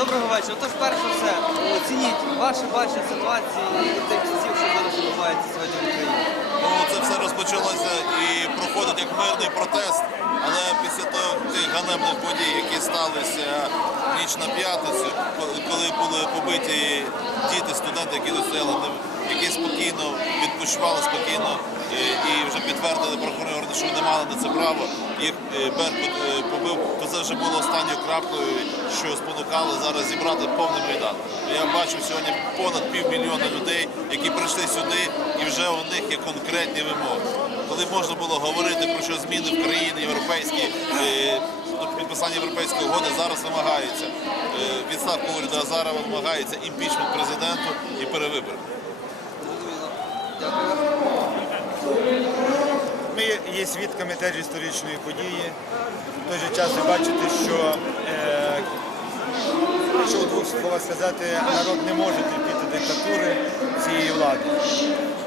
Доброго вечора. Тож, перше все, оцініть ваше бачення ситуації і тих часів, що зараз відбувається сьогодні в Україні. Ну, це все розпочалося і проходить як мирний протест, але після того тих ганебних подій, які сталися ніч на п'ятницю, коли- були побиті діти, студенти, які тут стояли, не- які спокійно відпочивали спокійно е, і вже підтвердили прокурори, що вони мали на це право, їх е, Беркут е, побив, то це вже було останньою краплею, що спонукало зараз зібрати повний майдан. Я бачив сьогодні понад півмільйона людей, які прийшли сюди, і вже у них є конкретні вимоги. Коли можна було говорити про що зміни в країні європейські, ну, підписання європейської угоди зараз вимагається. Е, Відставка уряду Азарова вимагається імпічмент президенту і перевибори. Ми є свідками теж історичної події. В той же час ви бачите, що е, якщо у двох словах сказати, народ не може терпіти диктатури цієї влади.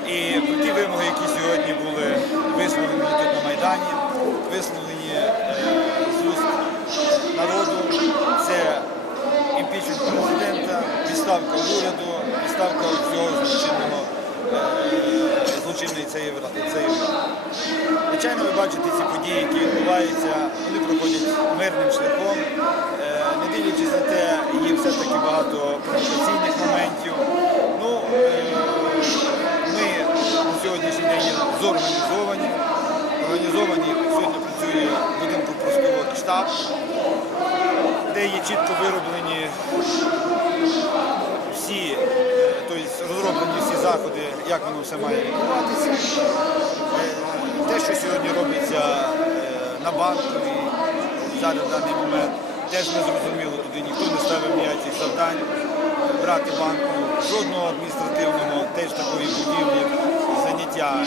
І ті вимоги, які сьогодні були висловлені тут на Майдані, висловлені е, це імпічмент президента, відставка уряду, відставка цього злочинного е, злочинної цієї влади. Звичайно, ви бачите ці події, які відбуваються, вони проходять мирним шляхом. Е, Не дивлячись на те, є все-таки багато провокаційних моментів. Ну, е, ми на сьогоднішній день зорганізовані. Організовані сьогодні працює будинку проского штаб, де є чітко вироблені всі, е, тобто розроблені всі заходи, як воно все має відбуватися. Е, Те, що сьогодні робиться е, на банковій зараз в даний момент, теж не зрозуміло туди, ніхто не ставив ніяких завдань брати банку, жодного адміністративного теж такої будівлі, заняття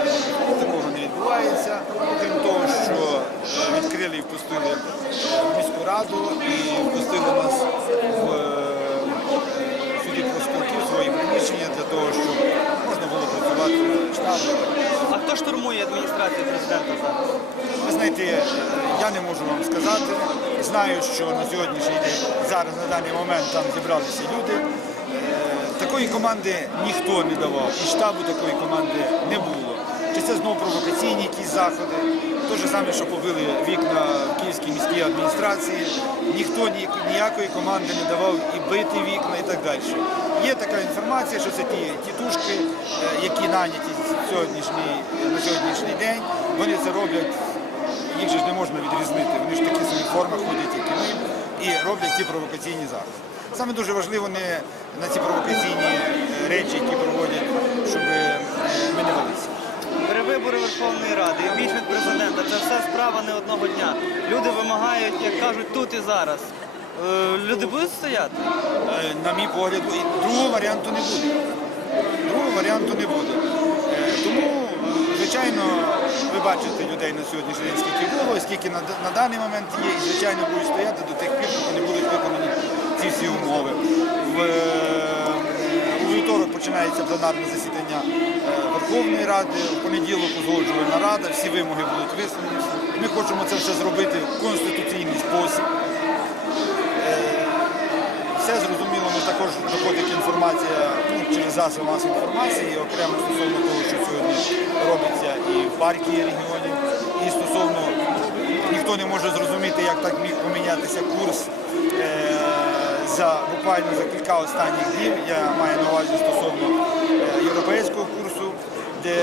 е, такого не відбувається. Окрім того, що е, відкрили і впустили в міську раду і впустили нас в е, суді профспілків свої приміщення для того, щоб можна було працювати штабом. А хто штурмує адміністрацію президента зараз? Ви знаєте, е, я не можу вам сказати. Знаю, що на сьогоднішній день зараз на даний момент там зібралися люди. Е, Такої команди ніхто не давав, і штабу такої команди не було. Чи це знову провокаційні якісь заходи? Те ж саме, що побили вікна в Київській міській адміністрації. Ніхто ніякої команди не давав і бити вікна і так далі. Є така інформація, що це ті тітушки, е, які наняті сьогоднішній, на сьогоднішній день. Вони це роблять їх же ж не можна відрізнити. Вони ж такі самі форми ходять, як і ми, і роблять ці провокаційні заходи. Саме дуже важливо не на ці провокаційні е, речі, які проводять, щоб Перевибори Верховної Ради, імпічмент президента це все справа не одного дня. Люди вимагають, як кажуть, тут і зараз. Е, Люди будуть стояти? Е, На мій погляд, другого варіанту не буде. Другого варіанту не буде. Е, Тому, звичайно, ви бачите людей на сьогоднішній день, скільки було, і скільки на, даний момент є, і звичайно будуть стояти до тих пір, поки не будуть виконані ці всі умови. Вівторок починається пленарне засідання е, Верховної Ради, в понеділок узгоджувальна рада, всі вимоги будуть висловлені. Ми хочемо це все зробити в конституційний спосіб. Все зрозуміло, ми також доходить інформація ну, через засоби масової інформації, окремо стосовно того, що сьогодні робиться і в партії регіонів, і стосовно ніхто не може зрозуміти, як так міг помінятися курс е, за буквально за кілька останніх днів. Я маю на увазі стосовно е, європейського курсу, де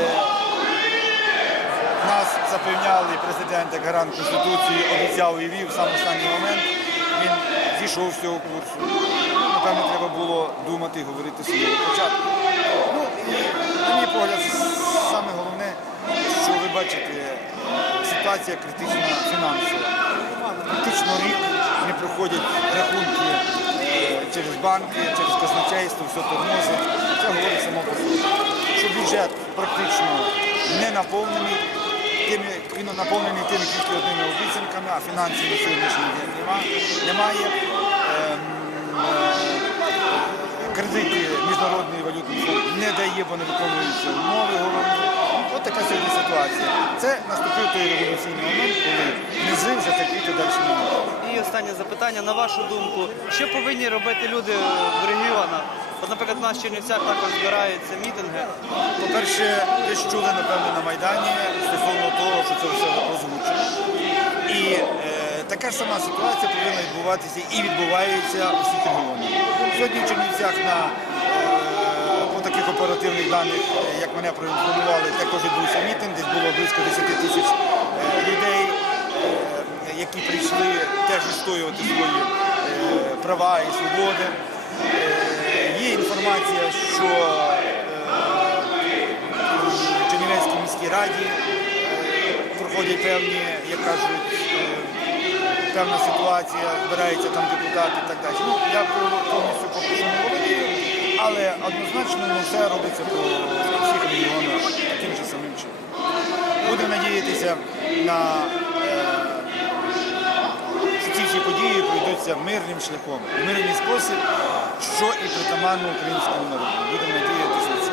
нас запевняли президент як гарант Конституції, обіцяв і вів сам останній момент. Він зійшов з цього курсу. Напевно, треба було думати і говорити з початку. Ну і, на мій погляд, саме головне, що ви бачите, ситуація критична фінансова. Практично рік не проходять рахунки через банки, через казначейство, все тормозить. Це говорить само про себе. Що бюджет практично не наповнений, він наповнений тими тільки одними обіцянками, а фінансів на сьогоднішній день нема- немає. Ем, е, Кредити Міжнародний валютний фонд не дає, бо не виконуються умови головні. От така сьогодні ситуація. Це наступив той революційний момент, коли низи вже терпіти далі останнє запитання. На вашу думку, що повинні робити люди в регіонах? От, наприклад, в нас в Чернівцях також збираються мітинги. По-перше, ви ж чули, напевно, на Майдані стосовно того, що це все озвучено. І е, така ж сама ситуація повинна відбуватися і відбувається у всіх регіонах. Сьогодні в Чернівцях на е, таких оперативних даних, як мене проінформували, також відбувся мітинг, десь було близько 10 тисяч е, людей, е, які прийшли теж відстоювати свої е, права і свободи. Е, Є інформація, що е, в Чернівецькій міській раді проходять певні, як кажуть, певна ситуація, збираються там депутати і так далі. Ну, я повністю поки що не володію, але однозначно ну, все робиться по всіх регіонах таким же самим чином. Будемо надіятися на вирішуються мирним шляхом, мирний спосіб, що і притаманно українському народу. Будемо надіятися.